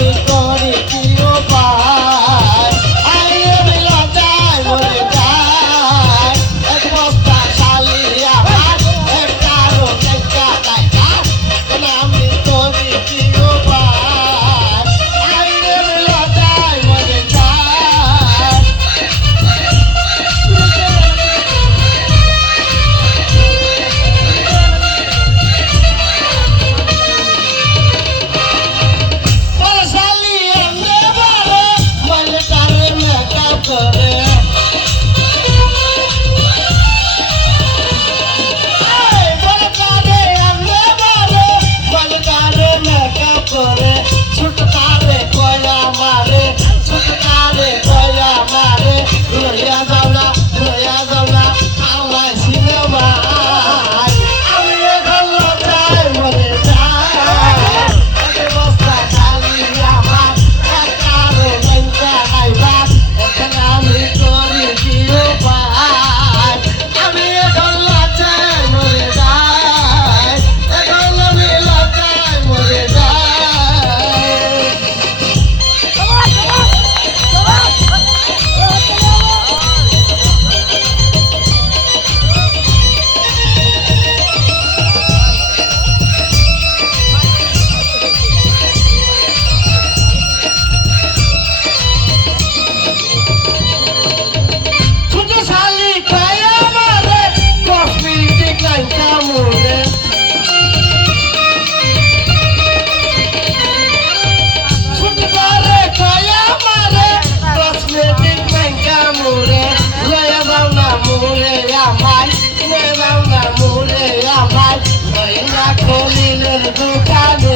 Thank go. Educado